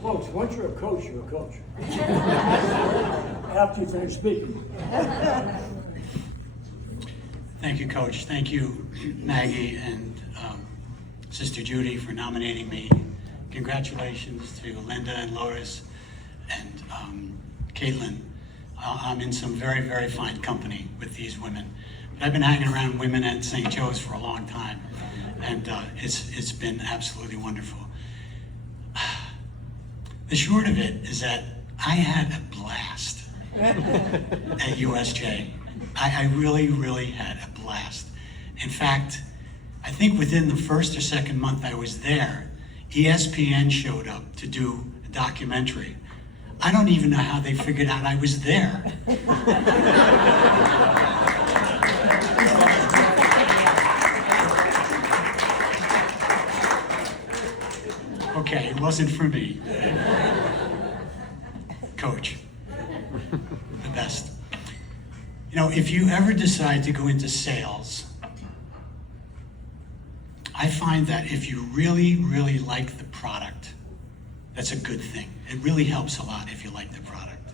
Folks, once you're a coach, you're a coach. After you finish speaking. Thank you, Coach. Thank you, Maggie and Sister Judy, for nominating me. Congratulations to Linda and Loris and Caitlin. I'm in some very, very fine company with these women. But I've been hanging around women at St. Joe's for a long time, and it's been absolutely wonderful. The short of it is that I had a blast at USJ. I really, really had a blast. In fact, I think within the first or second month I was there, ESPN showed up to do a documentary. I don't even know how they figured out I was there. Okay, it wasn't for me. Coach, the best. You know, if you ever decide to go into sales, I find that if you really, really like the product, that's a good thing. It really helps a lot if you like the product.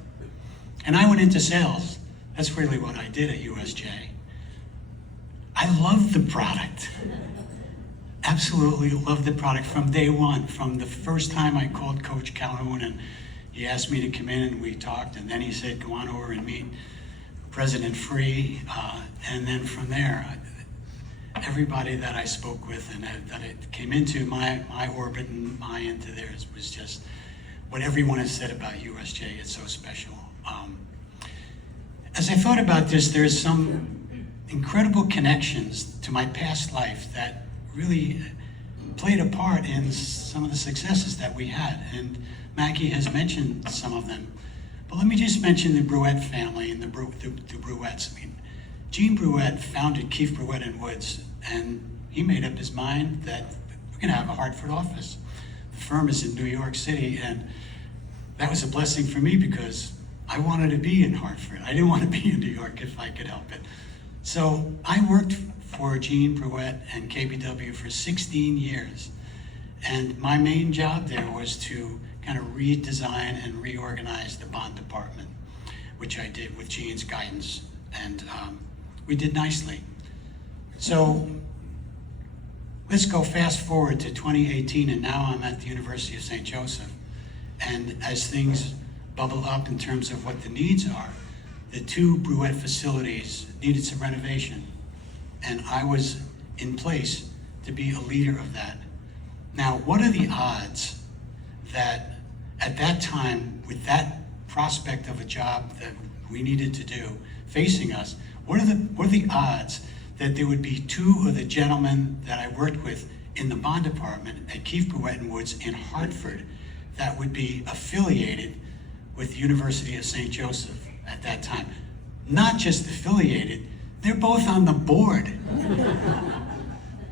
And I went into sales. That's really what I did at USJ. I loved the product. Absolutely loved the product from day one. From the first time I called Coach Calhoun and he asked me to come in and we talked, and then he said, go on over and meet President Free. And then from there, everybody that I spoke with and that it came into my orbit and my into theirs was just what everyone has said about USJ. It's so special. As I thought about this, there's some incredible connections to my past life that really played a part in some of the successes that we had. And Maggie has mentioned some of them. But let me just mention the Bruette family and the Bruettes. I mean, Gene Bruette founded Keefe Bruette and Woods, and he made up his mind that we're going to have a Hartford office. The firm is in New York City, and that was a blessing for me because I wanted to be in Hartford. I didn't want to be in New York if I could help it. So I worked for Gene Bruette and KBW for 16 years. And my main job there was to kind of redesign and reorganize the bond department, which I did with Gene's guidance. And we did nicely. So let's go fast forward to 2018, and now I'm at the University of St. Joseph. And as things bubble up in terms of what the needs are, the two Bruette facilities needed some renovation. And I was in place to be a leader of that. Now, what are the odds that at that time, with that prospect of a job that we needed to do facing us, what are the odds that there would be two of the gentlemen that I worked with in the bond department at Keefe Bruette and Woods in Hartford that would be affiliated with the University of St. Joseph at that time? Not just affiliated, they're both on the board.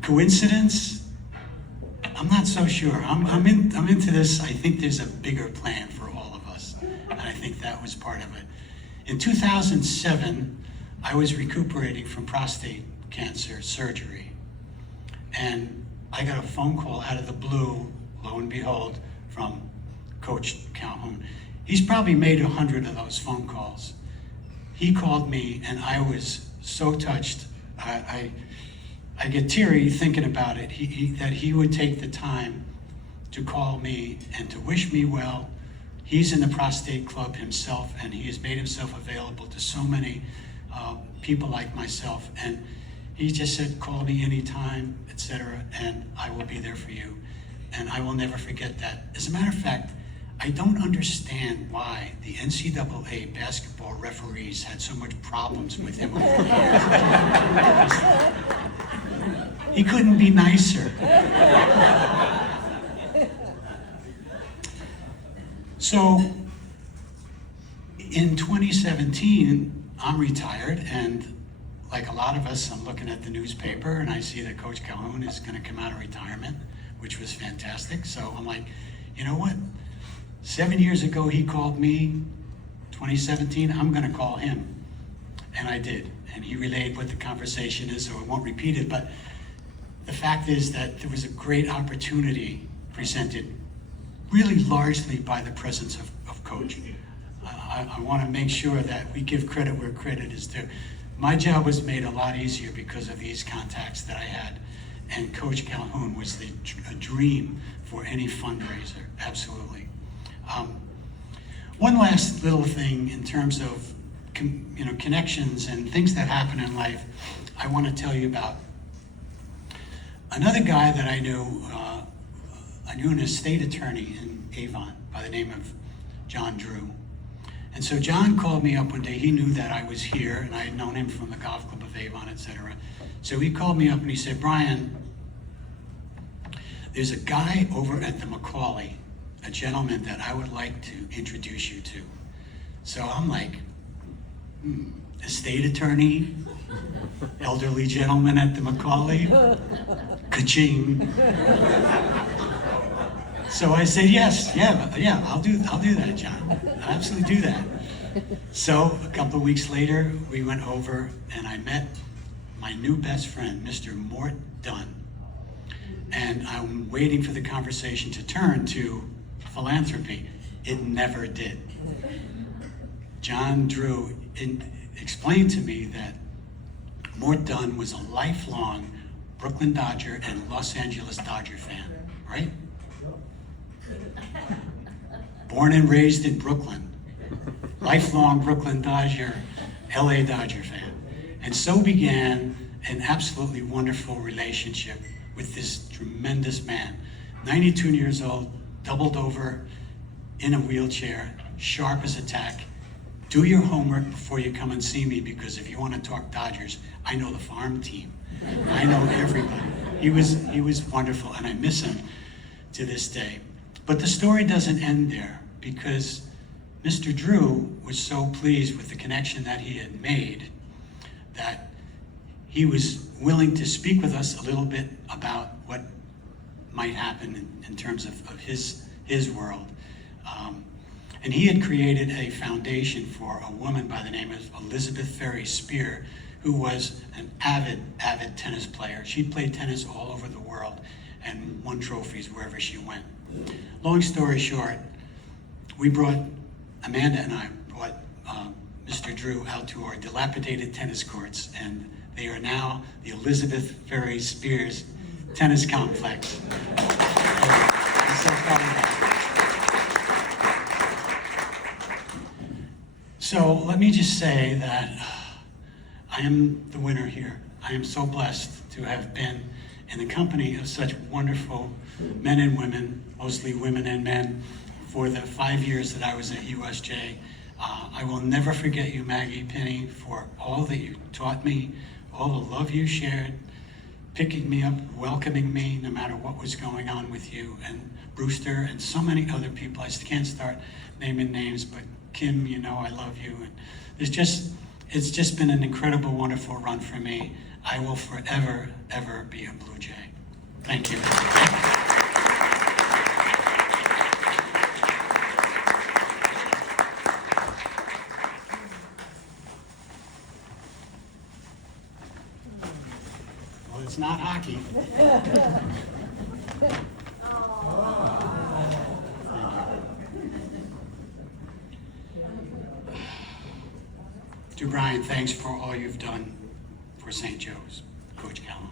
Coincidence? I'm not so sure. I'm into this. I think there's a bigger plan for all of us, and I think that was part of it. In 2007, I was recuperating from prostate cancer surgery, and I got a phone call out of the blue, lo and behold, from Coach Calhoun. He's probably made 100 of those phone calls. He called me, and I was so touched. I get teary thinking about it. That he would take the time to call me and to wish me well. He's in the prostate club himself, and he has made himself available to so many people like myself. And he just said, call me anytime, etc., and I will be there for you. And I will never forget that. As a matter of fact, I don't understand why the NCAA basketball referees had so much problems with him over the years. He couldn't be nicer. So in 2017, I'm retired, and like a lot of us, I'm looking at the newspaper and I see that Coach Calhoun is going to come out of retirement, which was fantastic. So I'm like, you know what? 7 years ago, he called me. 2017, I'm going to call him. And I did. and he relayed what the conversation is, so I won't repeat it, but the fact is that there was a great opportunity presented really largely by the presence of Coach. I want to make sure that we give credit where credit is due. My job was made a lot easier because of these contacts that I had, and Coach Calhoun was a dream for any fundraiser, absolutely. One last little thing in terms of connections and things that happen in life, I want to tell you about. Another guy that I knew an estate attorney in Avon by the name of John Drew. And so John called me up one day. He knew that I was here, and I had known him from the Golf Club of Avon, etc. So he called me up and he said, "Brian, there's a guy over at the Macaulay, a gentleman that I would like to introduce you to." So I'm like, estate attorney, elderly gentleman at the Macaulay, ka-ching. So I said, yes, yeah, I'll do that, John. I'll absolutely do that. So a couple of weeks later, we went over and I met my new best friend, Mr. Mort Dunn. And I'm waiting for the conversation to turn to philanthropy. It never did. John Drew explained to me that Mort Dunn was a lifelong Brooklyn Dodger and Los Angeles Dodger fan, right? Born and raised in Brooklyn, lifelong Brooklyn Dodger, LA Dodger fan. And so began an absolutely wonderful relationship with this tremendous man. 92 years old, doubled over, in a wheelchair, sharp as a tack. Do your homework before you come and see me, because if you want to talk Dodgers, I know the farm team. I know everybody. He was wonderful, and I miss him to this day. But the story doesn't end there, because Mr. Drew was so pleased with the connection that he had made that he was willing to speak with us a little bit about what might happen in terms of his world. And he had created a foundation for a woman by the name of Elizabeth Ferry Spear, who was an avid tennis player. She played tennis all over the world and won trophies wherever she went. Long story short, Amanda and I brought Mr. Drew out to our dilapidated tennis courts, and they are now the Elizabeth Ferry Spears Tennis Complex. I'm so proud of that. So let me just say that I am the winner here. I am so blessed to have been in the company of such wonderful men and women, mostly women and men, for the 5 years that I was at USJ. I will never forget you, Maggie, Penny, for all that you taught me, all the love you shared, picking me up, welcoming me, no matter what was going on with you, and Brewster, and so many other people. I can't start naming names, but Kim, you know I love you. And it's just been an incredible, wonderful run for me. I will forever, ever be a Blue Jay. Thank you. Well, it's not hockey. To Brian, thanks for all you've done for St. Joe's, Coach Calhoun.